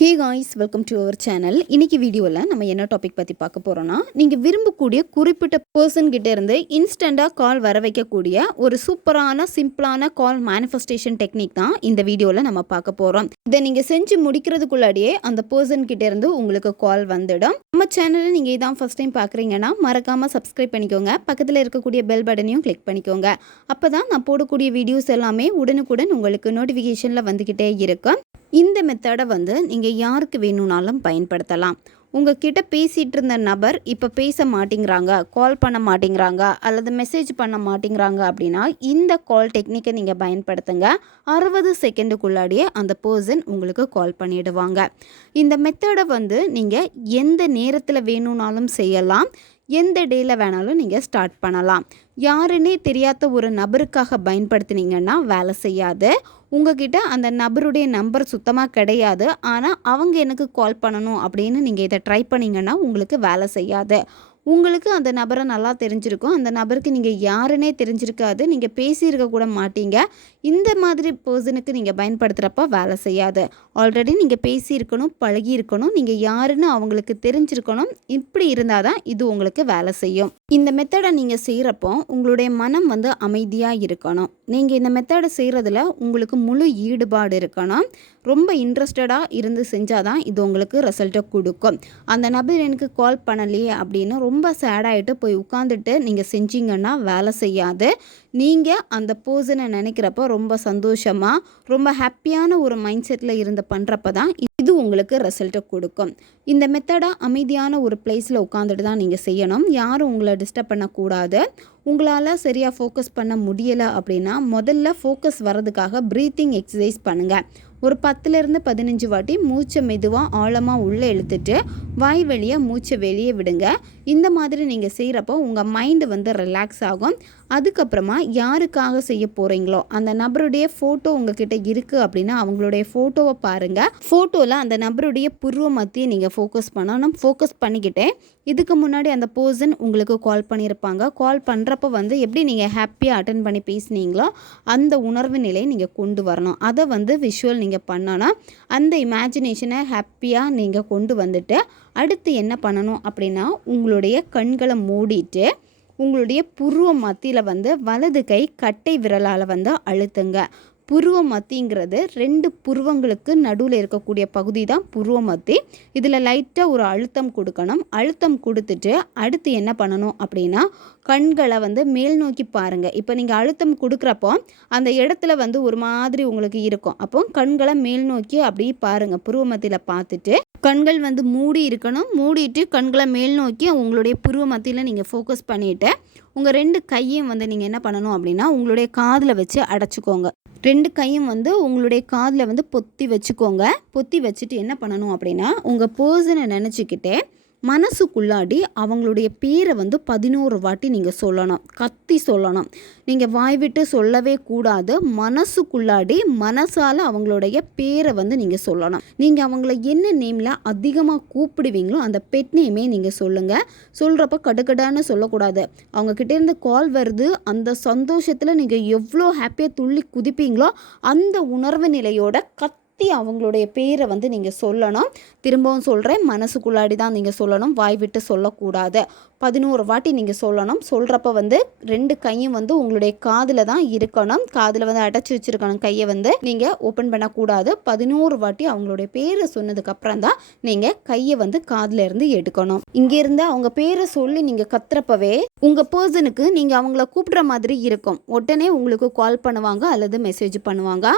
Hey guys, welcome to our channel. இன்னைக்கு வீடியோவில் நம்ம என்ன டாபிக் பற்றி பார்க்க போகிறோன்னா, நீங்கள் விரும்பக்கூடிய குறிப்பிட்ட பர்சன் கிட்டே இருந்து இன்ஸ்டண்ட்டாக கால் வர வைக்கக்கூடிய ஒரு சூப்பரான சிம்பிளான கால் மேனிஃபெஸ்டேஷன் டெக்னிக் தான் இந்த வீடியோவில் நம்ம பார்க்க போகிறோம். இதை நீங்கள் செஞ்சு முடிக்கிறதுக்குள்ளாடியே அந்த பர்சன் கிட்டே இருந்து உங்களுக்கு கால் வந்துடும். நம்ம சேனலை நீங்கள் இதான் ஃபஸ்ட் டைம் பார்க்குறீங்கன்னா மறக்காமல் சப்ஸ்கிரைப் பண்ணிக்கோங்க. பக்கத்தில் இருக்கக்கூடிய பெல் பட்டனையும் கிளிக் பண்ணிக்கோங்க. அப்போ தான் நான் போடக்கூடிய வீடியோஸ் எல்லாமே உடனுக்குடன் உங்களுக்கு நோட்டிஃபிகேஷனில் வந்துக்கிட்டே இருக்கும். இந்த மெத்தடை நீங்கள் யாருக்கு வேணும்னாலும் பயன்படுத்தலாம். உங்ககிட்ட பேசிகிட்டு இருந்த நபர் இப்போ பேச மாட்டேங்கிறாங்க, கால் பண்ண மாட்டேங்கிறாங்க அல்லது மெசேஜ் பண்ண மாட்டேங்கிறாங்க அப்படின்னா இந்த கால் டெக்னிக்கை நீங்கள் பயன்படுத்துங்க. 60 செகண்டுக்குள்ளாடியே அந்த பர்சன் உங்களுக்கு கால் பண்ணிவிடுவாங்க. இந்த மெத்தடை நீங்கள் எந்த நேரத்தில் வேணும்னாலும் செய்யலாம், எந்த டேயில் வேணாலும் நீங்கள் ஸ்டார்ட் பண்ணலாம். யாருன்னே தெரியாத ஒரு நபருக்காக பயன்படுத்தினீங்கன்னா வேலை செய்யாது. உங்ககிட்ட அந்த நபருடைய நம்பர் சுத்தமாக கிடையாது, ஆனால் அவங்க எனக்கு கால் பண்ணணும் அப்படின்னு நீங்கள் இதை ட்ரை பண்ணிங்கன்னா உங்களுக்கு வேலை செய்யாது. உங்களுக்கு அந்த நபரை நல்லா தெரிஞ்சிருக்கும், அந்த நபருக்கு நீங்கள் யாருன்னே தெரிஞ்சிருக்காது, நீங்கள் பேசியிருக்க கூட மாட்டீங்க. இந்த மாதிரி பர்சனுக்கு நீங்கள் பயன்படுத்துகிறப்ப வேலை செய்யாது. ஆல்ரெடி நீங்கள் பேசியிருக்கணும், பழகியிருக்கணும், நீங்கள் யாருன்னு அவங்களுக்கு தெரிஞ்சிருக்கணும். இப்படி இருந்தால் தான் இது உங்களுக்கு வேலை செய்யும். இந்த மெத்தடை நீங்கள் செய்கிறப்போ உங்களுடைய மனம் அமைதியாக இருக்கணும். நீங்கள் இந்த மெத்தடை செய்கிறதுல உங்களுக்கு முழு ஈடுபாடு இருக்கணும். ரொம்ப இன்ட்ரெஸ்டடாக இருந்து செஞ்சால் தான் இது உங்களுக்கு ரிசல்ட்டை கொடுக்கும். அந்த நபர் எனக்கு கால் பண்ணலையே அப்படின்னு ரொம்ப சேடாகிட்டு போய் உட்காந்துட்டு நீங்கள் செஞ்சீங்கன்னா வேலை செய்யாது. நீங்கள் அந்த பர்சனை நினைக்கிறப்ப ரொம்ப சந்தோஷமாக ரொம்ப ஹாப்பியான ஒரு மைண்ட் செட்டில் இருந்து பண்ணுறப்ப தான் இது உங்களுக்கு ரிசல்ட்டை கொடுக்கும். இந்த மெத்தடை அமைதியான ஒரு பிளேஸில் உட்காந்துட்டு தான் நீங்கள் செய்யணும். யாரும் உங்களை டிஸ்டர்ப் பண்ணக்கூடாது. உங்களால் சரியாக ஃபோக்கஸ் பண்ண முடியலை அப்படின்னா முதல்ல ஃபோக்கஸ் வர்றதுக்காக ப்ரீத்திங் எக்ஸசைஸ் பண்ணுங்கள். ஒரு 10லேருந்து 15 வாட்டி மூச்சை மெதுவாக ஆழமாக உள்ளே இழுத்துட்டு வாய் வழியாக மூச்சை வெளியே விடுங்க. இந்த மாதிரி நீங்கள் செய்கிறப்போ உங்கள் மைண்டு ரிலாக்ஸ் ஆகும். அதுக்கப்புறமா யாருக்காக செய்ய போகிறீங்களோ அந்த நபருடைய ஃபோட்டோ உங்ககிட்ட இருக்குது அப்படின்னா அவங்களுடைய ஃபோட்டோவை பாருங்கள். ஃபோட்டோவில் அந்த நபருடைய புருவ மத்தியை நீங்கள் ஃபோக்கஸ் பண்ணணும். ஃபோக்கஸ் பண்ணிக்கிட்டே இதுக்கு முன்னாடி அந்த பர்சன் உங்களுக்கு கால் பண்ணியிருப்பாங்க. கால் பண்ணுறப்ப எப்படி நீங்கள் ஹாப்பியாக அட்டன் பண்ணி பேசுனீங்களோ அந்த உணர்வு நிலையை நீங்கள் கொண்டு வரணும். அதை விஷுவல் நீங்கள் பண்ணணும். அந்த இமேஜினேஷனை ஹாப்பியாக நீங்கள் கொண்டு வந்துட்டு அடுத்து என்ன பண்ணணும் அப்படின்னா உங்களுடைய கண்களை மூடிட்டு உங்களுடைய புருவ மத்தியில் வலது கை கட்டை விரலால் அழுத்துங்க. புருவ மத்திங்கிறது 2 புருவங்களுக்கு நடுவில் இருக்கக்கூடிய பகுதி தான் புருவ மத்தி. இதில் லைட்டாக ஒரு அழுத்தம் கொடுக்கணும். அழுத்தம் கொடுத்துட்டு அடுத்து என்ன பண்ணணும் அப்படின்னா கண்களை மேல் நோக்கி பாருங்கள். இப்போ நீங்கள் அழுத்தம் கொடுக்குறப்போ அந்த இடத்துல ஒரு மாதிரி உங்களுக்கு இருக்கும். அப்போ கண்களை மேல் நோக்கி அப்படியே பாருங்கள். புருவ மத்தியில் பார்த்துட்டு கண்கள் மூடி இருக்கணும். மூடிட்டு கண்களை மேல் நோக்கி உங்களுடைய புருவ மத்தியில் நீங்கள் ஃபோக்கஸ் பண்ணிவிட்டு உங்கள் 2 கையும் நீங்கள் என்ன பண்ணணும் அப்படின்னா உங்களுடைய காதில் வச்சு அடைச்சிக்கோங்க. 2 கையும் உங்களுடைய காதில் பொத்தி வச்சுக்கோங்க. பொத்தி வச்சுட்டு என்ன பண்ணணும் அப்படின்னா உங்கள் பர்சனை நினச்சிக்கிட்டே மனசுக்குள்ளாடி அவங்களுடைய பேரை 11 வாட்டி நீங்கள் சொல்லணும். கத்தி சொல்லணும். நீங்கள் வாய் விட்டு சொல்லவே கூடாது. மனசுக்குள்ளாடி மனசால் அவங்களுடைய பேரை நீங்கள் சொல்லணும். நீங்கள் அவங்கள என்ன நேமில் அதிகமாக கூப்பிடுவீங்களோ அந்த பெட் நேமே நீங்கள் சொல்லுங்கள். சொல்கிறப்ப கடுக்கடான்னு சொல்லக்கூடாது. அவங்கக்கிட்டேருந்து கால் வருது, அந்த சந்தோஷத்தில் நீங்கள் எவ்வளோ ஹாப்பியாக துள்ளி குதிப்பீங்களோ அந்த உணர்வு நிலையோட அவங்களுடைய பேரை நீங்கள் சொல்லணும். திரும்பவும் சொல்கிறேன், மனசுக்குள்ளாடி தான் நீங்கள் சொல்லணும், வாய் விட்டு சொல்லக்கூடாது. 11 வாட்டி நீங்கள் சொல்லணும். சொல்கிறப்ப 2 கையும் உங்களுடைய காதில் தான் இருக்கணும். காதில் அடைச்சி வச்சுருக்கணும். கையை நீங்கள் ஓப்பன் பண்ணக்கூடாது. 11 வாட்டி அவங்களுடைய பேரை சொன்னதுக்கப்புறம் தான் நீங்கள் கையை காதில் இருந்து எடுக்கணும். இங்கேருந்து அவங்க பேரை சொல்லி நீங்கள் கத்துறப்பவே உங்கள் பர்சனுக்கு நீங்கள் அவங்கள கூப்பிட்ற மாதிரி இருக்கும். உடனே உங்களுக்கு கால் பண்ணுவாங்க அல்லது மெசேஜ் பண்ணுவாங்க.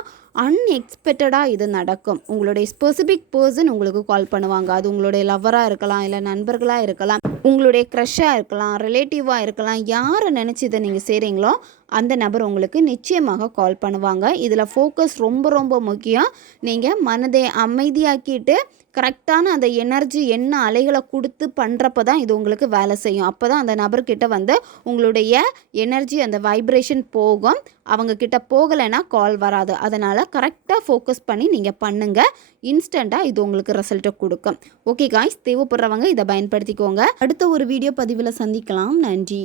அன்எக்ஸ்பெக்டடாக இது நடக்கும். உங்களுடைய ஸ்பெசிஃபிக் பர்சன் உங்களுக்கு கால் பண்ணுவாங்க. அது உங்களுடைய லவ்வராக இருக்கலாம், இல்லை நண்பர்களாக இருக்கலாம், உங்களுடைய க்ரஷ்ஷாக இருக்கலாம், ரிலேட்டிவாக இருக்கலாம். யாரை நினச்சி இதை நீங்கள் செய்கிறீங்களோ அந்த நபர் உங்களுக்கு நிச்சயமாக கால் பண்ணுவாங்க. இதில் ஃபோக்கஸ் ரொம்ப ரொம்ப முக்கியம். நீங்கள் மனதை அமைதியாக்கிட்டு கரெக்டான அந்த எனர்ஜி என்ன அலைகளை கொடுத்து பண்ணுறப்ப தான் இது உங்களுக்கு வேலை செய்யும். அப்போ தான் அந்த நபர்கிட்ட உங்களுடைய எனர்ஜி அந்த வைப்ரேஷன் போகும். அவங்கக்கிட்ட போகலைன்னா கால் வராது. அதனால் கரெக்டாக ஃபோக்கஸ் பண்ணி நீங்கள் பண்ணுங்கள். இன்ஸ்டண்ட்டாக இது உங்களுக்கு ரிசல்ட்டை கொடுக்கும். ஓகே காய்ஸ், தேவைப்படுறவங்க இதை பயன்படுத்திக்கோங்க. அடுத்த ஒரு வீடியோ பதிவில் சந்திக்கலாம். நன்றி.